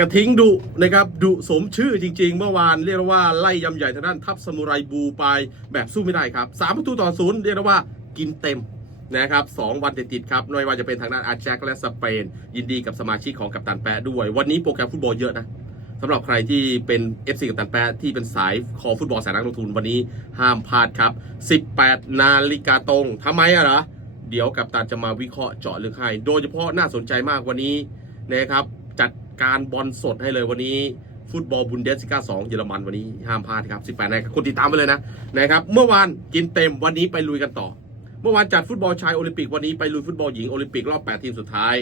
กระทิงดุนะครับดุสมชื่อจริง ๆ เมื่อวานเรียกว่าไล่ยำใหญ่ทางด้านทัพสมุไรบูไปแบบสู้ไม่ได้ครับสามประตูต่อศูนย์เรียกว่ากินเต็มนะครับสองวันติดๆครับไม่ว่าจะเป็นทางด้านอาร์แจ็คและสเปน ยินดีกับสมาชิกของกัปตันแปะด้วย วันนี้โปรแกรมฟุตบอลเยอะนะสำหรับใครที่เป็น FC กัปตันแปะที่เป็นสายคอฟุตบอลสายนักลงทุนวันนี้ห้ามพลาดครับ 18 นาฬิกาตรงทำไมอะเหรอเดี๋ยวกัปตันจะมาวิเคราะห์เจาะลึกให้โดยเฉพาะน่าสนใจมากวันนี้นะครับจัด การบอลสดให้เลยวันนี้ฟุตบอลบุนเดสซิก้า2เยอรมันวันนี้ห้ามพลาดครับ 18นาฬิกาคนติดตามไปเลยนะนะครับ เมื่อวานกินเต็มวันนี้ไปลุยกันต่อ เมื่อวานจัดฟุตบอลชายโอลิมปิกวันนี้ไปลุยฟุตบอลหญิงโอลิมปิกรอบ 8 ทีมสุดท้าย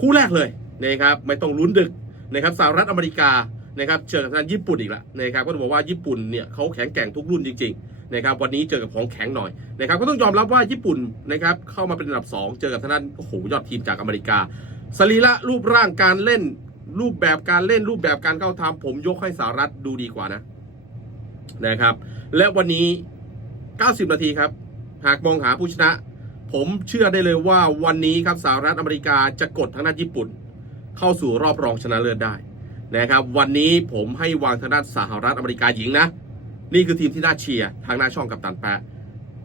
คู่แรกเลยนะครับไม่ต้องลุ้นดึกนะครับสหรัฐอเมริกานะครับเจอกับทางญี่ปุ่นอีกแล้วนะครับก็ต้องบอกว่าญี่ปุ่นเนี่ยเขาแข็งแกร่งทุกรุ่นจริงๆนะครับวันนี้เจอกับของแข็งหน่อยนะครับก็ต้องยอมรับว่าญี่ปุ่นนะครับเข้ามาเป็นอันดับ 2 เจอกับทางด้านโอ้โหยอดทีมจากอเมริกาสรีระรูปร่างการเล่น รูปแบบการเล่นรูปแบบการเข้าทำผมยกให้สหรัฐดูดีกว่านะนะครับ และวันนี้ 90 นาทีครับ หากมองหาผู้ชนะ ผมเชื่อได้เลยว่าวันนี้ครับสหรัฐอเมริกาจะกดทางด้านญี่ปุ่น เข้าสู่รอบรองชนะเลิศได้นะครับ วันนี้ผมให้วางทางด้านสหรัฐอเมริกาหญิงนะ นี่คือทีมที่น่าเชียร์ทางหน้าช่องกับตันแปะ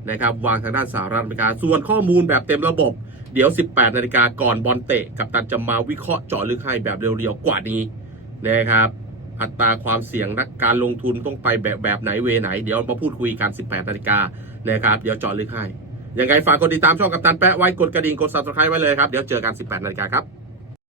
นะครับ วางทางด้านสหรัฐอเมริกาส่วนข้อมูลแบบเต็มระบบ เดี๋ยว 18 นาฬิกาก่อนบอลเตะ กับตันจะมาวิเคราะห์เจาะลึกให้แบบเรียวๆ กว่านี้นะครับ อัตราความเสี่ยงนักการลงทุนต้องไปแบบแบบไหนเวไหน เดี๋ยวมาพูดคุยกัน 18 นาฬิกานะครับ เดี๋ยวเจาะลึกให้ ยังไงฝากกดติดตามช่องกับตันแปะไว้ กดกระดิ่ง กด subscribe ไว้เลยครับ เดี๋ยวเจอกัน 18 นาฬิกาครับ